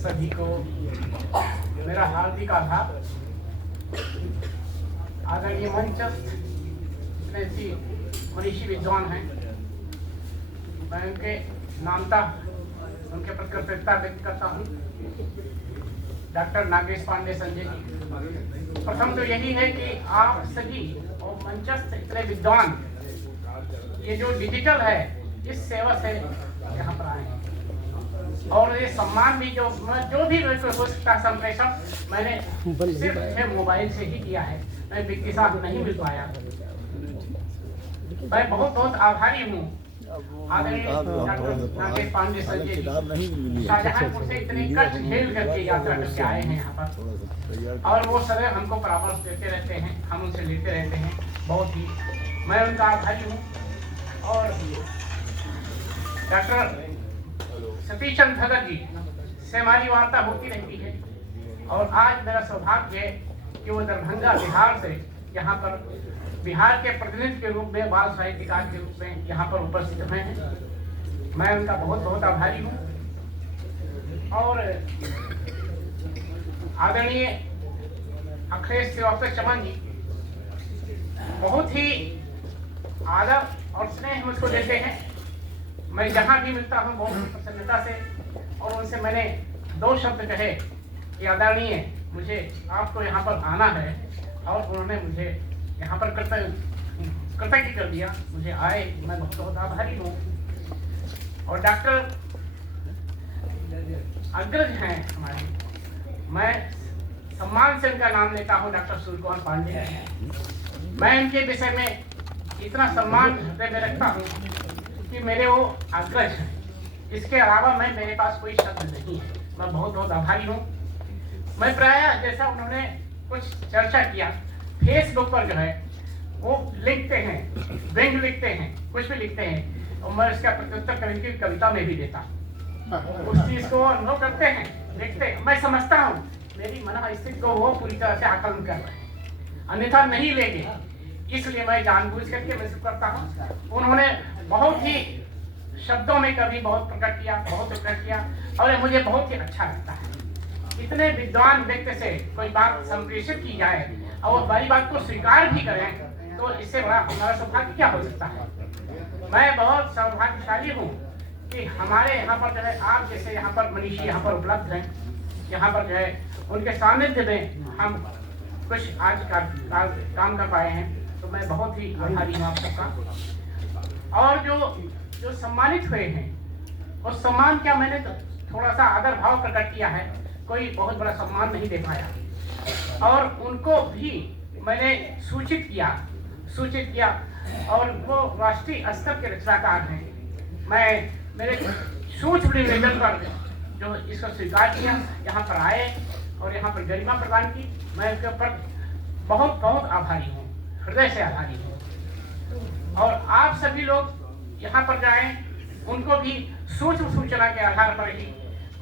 सभी को मेरा हार्दिक आभार। आदरणीय मंचस्थ इतने सी मनीषी विद्वान हैं, मैं उनके नामता उनके प्रति कृतज्ञता व्यक्त करता हूँ। डॉक्टर नागेश पांडे संजय जी, प्रथम तो यही है कि आप सभी और मंचस्थ इतने विद्वान ये जो डिजिटल है इस सेवा से यहाँ पर आए हैं, और ये सम्मान भी जो भी हो सकता है संप्रेषण मैंने सिर्फ मोबाइल से ही किया है, मैं व्यक्ति के साथ नहीं मिल पाया। मैं बहुत बहुत आभारी हूँ आदरणीय डॉक्टर नागेश पांडे संजय जी, शाहजहांपुर से इतने कष्ट झेल करके यात्रा करके आए हैं यहाँ पर, और वो सदैव हमको परामर्श देते रहते हैं, हम उनसे लेते रहते हैं। बहुत ही मैं उनका आभारी हूँ। और डॉक्टर सतीश चंद्र भगत जी से हमारी वार्ता होती रहती है, और आज मेरा सौभाग्य है कि वो दरभंगा बिहार से यहाँ पर बिहार के प्रतिनिधि के रूप में, बाल साहित्यकार के रूप में यहाँ पर उपस्थित हुए हैं। मैं उनका बहुत बहुत आभारी हूँ। और आदरणीय अखिलेश श्रीवास्तव चमन जी बहुत ही आदर और स्नेह मुझको देते हैं। मैं जहाँ भी मिलता हूँ बहुत प्रसन्नता से, और उनसे मैंने 2 शब्द कहे कि आदरणीय मुझे आपको यहाँ पर आना है, और उन्होंने मुझे यहाँ पर कृतज्ञ कर दिया, मुझे आए, मैं बहुत बहुत आभारी हूँ। और डॉक्टर अग्रज हैं हमारे, मैं सम्मान से उनका नाम लेता हूँ, डॉक्टर सूर्य कुमार पांडे। मैं उनके विषय में इतना सम्मान हृदय में रखता हूँ कि मेरे वो अग्रज हैं, इसके अलावा मेरे पास कोई शब्द नहीं है। मैं बहुत बहुत आभारी हूँ। मैं प्रायः जैसा उन्होंने कुछ चर्चा किया, फेसबुक पर जो है वो लिखते हैं, व्यंग लिखते हैं, कुछ भी लिखते हैं, और मैं इसका प्रत्युत्तर कभी की कविता में भी देता उस चीज को अनुभव करते हैं, लिखते हैं। मैं समझता हूँ मेरी मनस्थिति को वो पूरी तरह से आकलन कर रहे हैं, अन्यथा नहीं लेंगे, इसलिए मैं जानबूझ करके महसूस करता हूँ। उन्होंने बहुत ही शब्दों में कभी बहुत प्रकट किया, और मुझे बहुत ही अच्छा लगता है। इतने विद्वान व्यक्ति से कोई बात संप्रेषित की जाए और बड़ी बात को स्वीकार भी करें, तो इससे बड़ा हमारा सौभाग्य क्या हो सकता है। मैं बहुत सौभाग्यशाली हूँ कि हमारे यहाँ पर जो है आप जैसे यहाँ पर मनीषी यहाँ पर उपलब्ध हैं, यहाँ पर जो है उनके सानिध्य में हम कुछ आज का काम कर पाए हैं, तो मैं बहुत ही आभारी हूँ आप सबका। और जो सम्मानित हुए हैं उस सम्मान क्या, मैंने तो थोड़ा सा आदर भाव प्रकट किया है, कोई बहुत बड़ा सम्मान नहीं दे पाया। और उनको भी मैंने सूचित किया, और वो राष्ट्रीय स्तर के रचनाकार हैं। मैं मेरे सूक्ष्म निवेदन पर जो इसको स्वीकार किया, यहाँ पर आए और यहाँ पर गरिमा प्रदान की, मैं उसके ऊपर बहुत बहुत आभारी हूँ, हृदय से आभारी हूँ। और आप सभी लोग यहाँ पर जाएं, उनको भी सूक्ष्म सूचना के आधार पर ही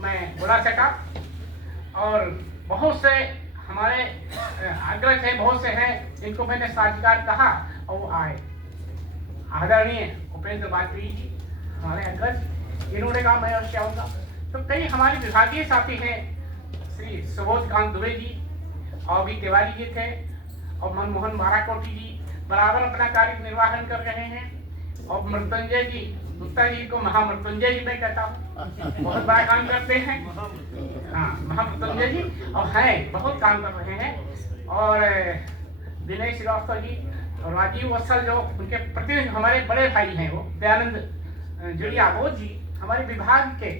मैं बुला सका। और बहुत से हमारे अग्रज हैं, बहुत से हैं जिनको मैंने साझीकार कहा और वो आए। आदरणीय उपेंद्र वाजपेयी जी हमारे अग्रज, इन्होंने कहा मैं अवश्य आऊँगा। तो कई हमारे विभागीय साथी हैं, श्री सुबोध कांत दुबे जी, और भी तिवारी जी थे, और मनमोहन बाराकोटी जी बराबर अपना कार्य निर्वाहन कर रहे हैं। और मृत्युंजय जी गुप्ता जी को महामृत्युंजय जी मैं कहता हूँ, बहुत बड़ा काम करते हैं। हाँ, महामृत्युंजय जी और हैं, बहुत काम कर रहे हैं। और विनय श्रीवास्तव जी और राजीव वत्सल जो उनके प्रतिनिधि हमारे बड़े भाई हैं, वो दयानंद जुड़िया बोध जी हमारे विभाग के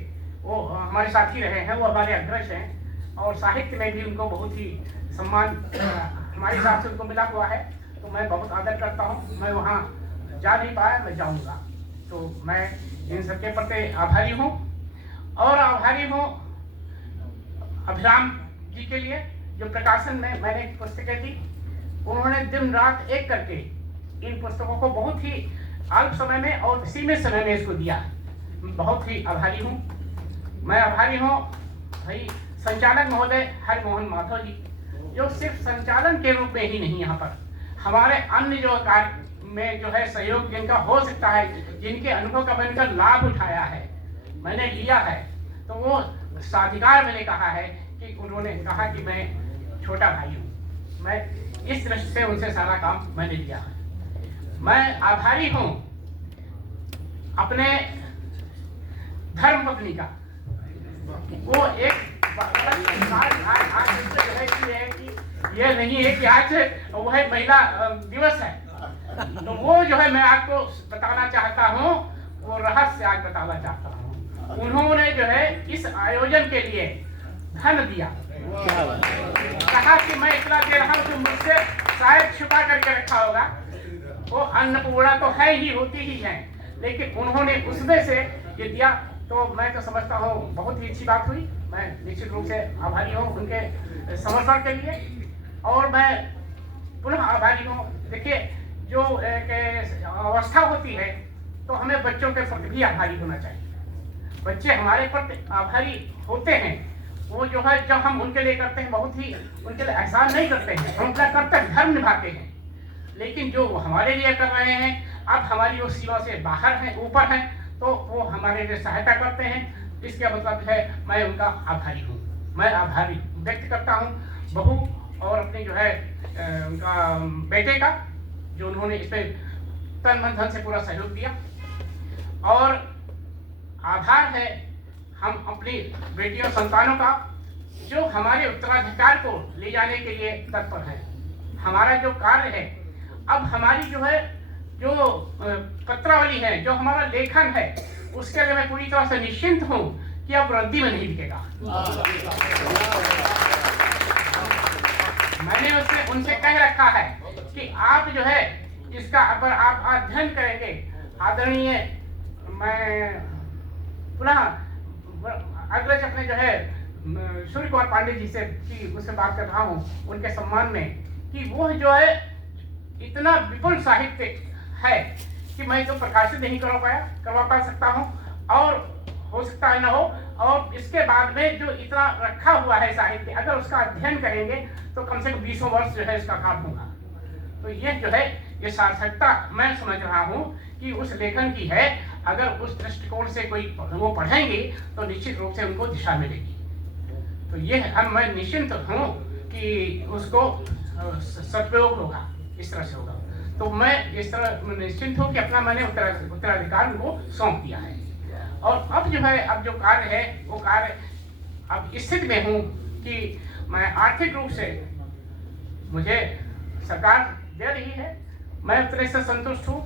वो हमारे साथी रहे हैं, वो हमारे अग्रज हैं। और साहित्य में भी उनको बहुत ही सम्मान हमारे हिसाब से उनको मिला हुआ है, तो मैं बहुत आदर करता हूँ। मैं वहाँ जा नहीं पाया, मैं जाऊँगा, तो मैं इन सबके प्रति आभारी हूँ। और आभारी हूँ अभिराम जी के लिए, जो प्रकाशन में मैंने पुस्तकें दी, उन्होंने दिन रात एक करके इन पुस्तकों को बहुत ही अल्प समय में और सीमित समय में इसको दिया। बहुत ही आभारी हूँ। मैं आभारी हूँ भाई संचालक महोदय हरिमोहन माधव जी, जो सिर्फ संचालन के रूप में ही नहीं, यहाँ पर हमारे अन्य जो कार्य में जो है सहयोग जिनका हो सकता है, जिनके अनुभव का मैंने लाभ उठाया है, मैंने लिया है, तो वो साधिकार मैंने कहा है कि उन्होंने कहा कि मैं छोटा भाई हूँ, मैं इस दृष्टि से उनसे सारा काम मैंने लिया है। मैं आभारी हूँ अपने धर्म पत्नी का। वो एक आज जो है कि ये नहीं है कि आज वो है महिला दिवस है, तो वो जो है मैं आपको बताना चाहता हूँ, वो रहस्य आज बताना चाहता हूँ। उन्होंने जो है इस आयोजन के लिए धन दिया, कहा कि मैं इतना दे रहा हूँ जो मुझसे शायद छुपा करके रखा होगा। वो अन्नपूर्णा तो है ही, होती ही है, लेकिन उन्होंने उसमें से ये दिया, तो मैं तो समझता हूँ बहुत ही अच्छी बात हुई। मैं निश्चित रूप से आभारी हूँ उनके समर्पण के लिए, और मैं पुनः आभारी हूँ। देखिए, जो एक अवस्था होती है तो हमें बच्चों के प्रति भी आभारी होना चाहिए। बच्चे हमारे प्रति आभारी होते हैं, वो जो है जब हम उनके लिए करते हैं बहुत ही उनके लिए एहसान नहीं करते हैं, हम उनका कर्तव्य धर्म निभाते हैं। लेकिन जो हमारे लिए कर रहे हैं, अब हमारी वो सीमा से बाहर हैं, ऊपर हैं, तो वो हमारे लिए सहायता करते हैं। इसका मतलब है मैं उनका आभारी हूँ। मैं आभारी व्यक्त करता हूँ बहू और अपने जो है उनका बेटे का, जो उन्होंने इस पे तन मन धन से पूरा सहयोग दिया। और आभार है हम अपनी बेटियों संतानों का, जो हमारे उत्तराधिकार को ले जाने के लिए तत्पर है। हमारा जो कार्य है, अब हमारी जो है जो पत्रावली है, जो हमारा लेखन है, उसके लिए मैं पूरी तरह से निश्चिंत हूँ कि अब रद्दी में नहीं बिकेगा। मैंने उनसे कह रखा है कि आप जो है इसका अगर आप अध्ययन करेंगे, आदरणीय मैं पुनः अग्रज अपने जो है सूर्य कुमार पांडे जी से की उससे बात कर रहा हूँ उनके सम्मान में, कि वो जो है इतना विपुल साहित्य है कि मैं तो प्रकाशित नहीं करवा पा सकता हूँ, और हो सकता है ना हो। और इसके बाद में जो इतना रखा हुआ है साहित्य, अगर उसका अध्ययन करेंगे तो कम से कम 20 वर्ष जो है इसका काम होगा। तो ये जो है ये सार्थकता मैं समझ रहा हूँ कि उस लेखन की है। अगर उस दृष्टिकोण से कोई वो पढ़ेंगे तो निश्चित रूप से उनको दिशा मिलेगी। तो ये हम मैं निश्चिंत हूँ कि उसको सदुपयोग होगा, इस तरह से होगा। तो मैं इस तरह निश्चिंत हूँ कि अपना मैंने उत्तराधिकार उनको सौंप दिया है। और अब जो है अब जो कार्य है वो कार्य अब स्थिति में हूँ कि मैं आर्थिक रूप से मुझे सरकार दे रही है, मैं उतने से संतुष्ट हूँ।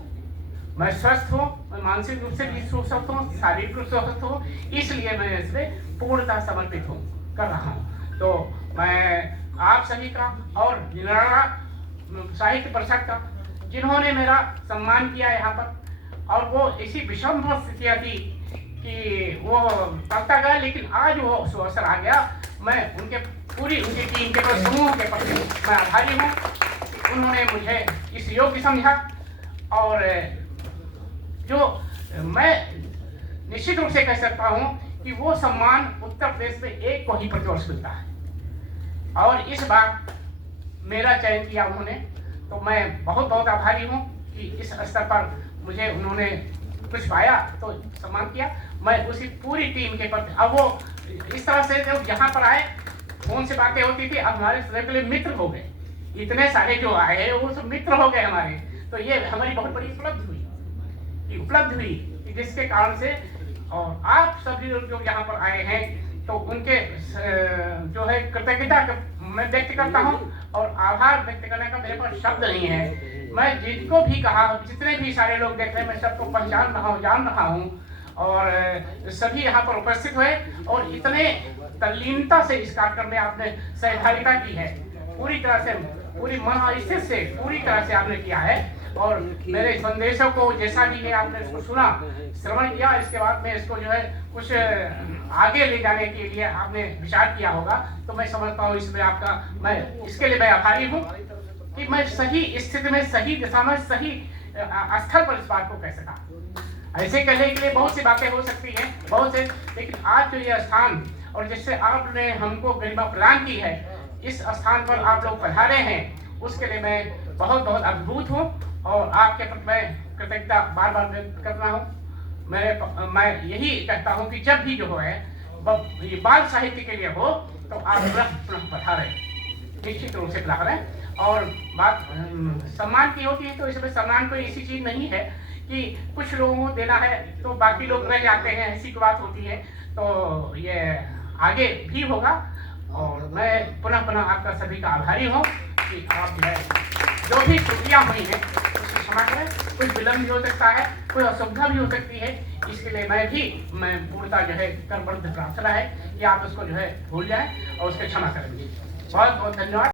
मैं स्वस्थ हूँ, मैं मानसिक रूप से भी स्वस्थ हूँ, शारीरिक रूप से स्वस्थ हूँ, इसलिए मैं इसमें पूर्णतः समर्पित हूँ कर रहा हूँ। तो मैं आप सभी का और निराला साहित्य परिषद का, जिन्होंने मेरा सम्मान किया यहाँ पर, और वो इसी विषम स्थितियाँ थी कि वो टलता गया, लेकिन आज वो अवसर आ गया। मैं उनके पूरी उनकी टीम के समूह के प्रति मैं आभारी हूँ कि उन्होंने मुझे इस योग्य समझा। और जो मैं निश्चित रूप से कह सकता हूँ कि वो सम्मान उत्तर प्रदेश में एक को ही प्रतिवर्ष मिलता है, और इस बार मेरा चयन किया उन्होंने। तो मैं बहुत बहुत आभारी हूँ कि इस स्तर पर मुझे उन्होंने कुछ पाया तो सम्मान किया। मैं उसी पूरी टीम के प्रति, अब वो इस तरह से जब यहाँ पर आए, फोन से बातें होती थी, अब हमारे सभी मित्र हो गए। इतने सारे जो आए वो सब मित्र हो गए हमारे। तो ये हमारी बहुत बड़ी उपलब्धि हुई कि जिसके कारण से, और आप सभी लोग जो यहाँ पर आए हैं तो उनके जो है कृतज्ञता मैं व्यक्त करता हूँ, और आभार व्यक्त करने का मेरे पास शब्द नहीं है। मैं जिनको भी कहा, जितने भी सारे लोग देख रहे हैं, मैं सबको पहचान रहा हूँ, जान रहा हूँ, और सभी यहाँ पर उपस्थित हुए और इतने तल्लीनता से इस कार्यक्रम में आपने सहभागिता की है, पूरी तरह से, पूरी मन स्थिति से पूरी तरह से आपने किया है। और मेरे संदेशों को जैसा भी है आपने इसको सुना, श्रवण किया, इसके बाद में इसको जो है कुछ आगे ले जाने के लिए आपने विचार किया होगा। तो मैं समझता हूँ इसमें आपका, मैं इसके लिए मैं आभारी हूँ कि मैं सही स्थिति में, सही दिशा में, सही स्थल पर इस बात को कह सका। ऐसे कहने के लिए बहुत सी बातें हो सकती हैं, बहुत से, लेकिन आज जो ये स्थान और जिससे आपने हमको गरिमा प्रदान की है, इस स्थान पर आप लोग पधारे हैं, उसके लिए मैं बहुत बहुत अद्भुत हूँ। और आपके प्रति मैं कृतज्ञता बार बार व्यक्त करना हूँ। मैं यही कहता हूँ कि जब भी जो है ये बाल साहित्य के लिए हो तो आप पुनः पधारें, निश्चित रूप से पधारें। और बात सम्मान की होती है तो इसमें सम्मान कोई ऐसी चीज नहीं है कि कुछ लोगों को देना है तो बाकी लोग रह जाते हैं, ऐसी बात होती है। तो ये आगे भी होगा और मैं पुनः आपका सभी का आभारी हूँ कि आप जो भी त्रुटियाँ हुई हैं उसकी क्षमा करें। कुछ विलम्ब भी हो सकता है, कोई असुविधा भी हो सकती है, इसके लिए मैं पूर्णता करबद्ध प्रार्थना है कि आप उसको भूल जाएं और उसकी क्षमा करें। बहुत बहुत धन्यवाद।